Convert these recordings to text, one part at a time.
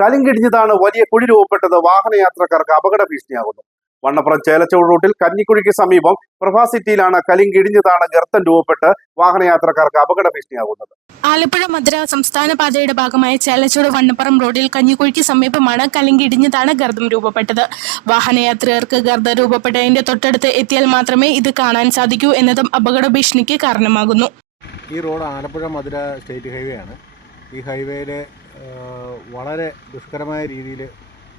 കലിങ്കിടിഞ്ഞതാണ് വലിയ കുഴി രൂപപ്പെട്ടത് വാഹനയാത്രക്കാർക്ക് അപകട ഭീഷണിയാകുന്നു. വണ്ണപ്പുറം ചേലച്ചോട് റൂട്ടിൽ കഞ്ഞിക്കുഴിക്ക് സമീപം പ്രഭാ സിറ്റിയിലാണ് കലിങ്കിടിഞ്ഞതാണ് ഗർത്തം രൂപപ്പെട്ട് വാഹനയാത്രക്കാർക്ക് അപകട ഭീഷണിയാകുന്നത്. ആലപ്പുഴ മധുര സംസ്ഥാന പാതയുടെ ഭാഗമായ ചേലച്ചോട് വണ്ണപ്പുറം റോഡിൽ കഞ്ഞിക്കുഴിക്ക് സമീപമാണ് കലിങ്കിടിഞ്ഞതാണ് ഗർത്തം രൂപപ്പെട്ടത്. വാഹനയാത്രികർക്ക് ഗർത്തം രൂപപ്പെട്ടതിന്റെ തൊട്ടടുത്ത് എത്തിയാൽ മാത്രമേ ഇത് കാണാൻ സാധിക്കൂ എന്നതും അപകട ഭീഷണിക്ക് കാരണമാകുന്നു. ഈ റോഡ് ആലപ്പുഴ മധുര സ്റ്റേറ്റ് ഹൈവേ ആണ്. ഈ ഹൈവേയിൽ വളരെ ദുഷ്കരമായ രീതിയിൽ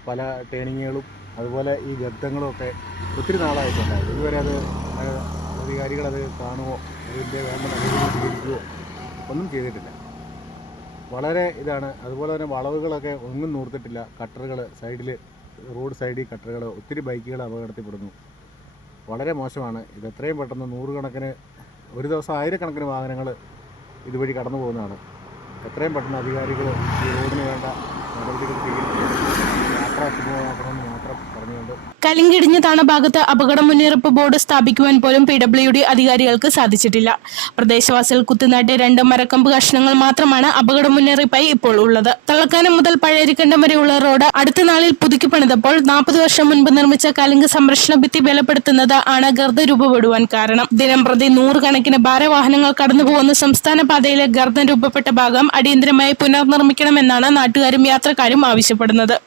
പല ടേണിങ്ങുകളും അതുപോലെ ഈ ഗർത്തങ്ങളും ഒക്കെ ഒത്തിരി നാളായിട്ടുണ്ടായിരുന്നു. ഇതുവരെ അത് അധികാരികളത് കാണുമോ അതിൻ്റെ വേണ്ട നടപടി സ്വീകരിക്കുകയോ ഒന്നും ചെയ്തിട്ടില്ല. വളരെ ഇതാണ്. അതുപോലെ തന്നെ വളവുകളൊക്കെ ഒന്നും നൂർത്തിട്ടില്ല. കട്ടറുകൾ സൈഡിൽ, റോഡ് സൈഡിൽ കട്ടറുകൾ, ഒത്തിരി ബൈക്കുകൾ അപകടത്തിൽപ്പെടുന്നു. വളരെ മോശമാണ്. ഇത് എത്രയും പെട്ടെന്ന് നൂറുകണക്കിന്, ഒരു ദിവസം ആയിരക്കണക്കിന് വാഹനങ്ങൾ ഇതുവഴി കടന്നു പോകുന്നതാണ്. എത്രയും പെട്ടെന്ന് അധികാരികൾ ഈ റോഡിന് വേണ്ട നടപടികൾ സ്വീകരിക്കും. യാത്രാ ശുഭമാക്കണമെന്ന് മാത്രം പറഞ്ഞുകൊണ്ട് കലിങ്കിടിഞ്ഞതാണ് ഭാഗത്ത് അപകട മുന്നറിയിപ്പ് ബോർഡ് സ്ഥാപിക്കുവാൻ പോലും PWD അധികാരികൾക്ക് സാധിച്ചിട്ടില്ല. പ്രദേശവാസികൾ കുത്തിനാട്ടിയ 2 മരക്കമ്പ് കഷ്ണങ്ങൾ മാത്രമാണ് അപകട മുന്നറിയിപ്പായി ഇപ്പോൾ ഉള്ളത്. തള്ളക്കാനം മുതൽ പഴയരിക്കണ്ടം വരെയുള്ള റോഡ് അടുത്ത നാളിൽ പുതുക്കി പണിതപ്പോൾ 40 വർഷം മുൻപ് നിർമ്മിച്ച കലിങ്ക് സംരക്ഷണ ഭിത്തി ബലപ്പെടുത്തുന്നത് ആണ് ഗർത്തം രൂപപ്പെടുവാൻ കാരണം. ദിനംപ്രതി 100 കണക്കിന് ഭാരവാഹനങ്ങൾ കടന്നുപോകുന്ന സംസ്ഥാന പാതയിലെ ഗർത്തം രൂപപ്പെട്ട ഭാഗം അടിയന്തരമായി പുനർനിർമ്മിക്കണമെന്നാണ് നാട്ടുകാരും യാത്രക്കാരും ആവശ്യപ്പെടുന്നത്.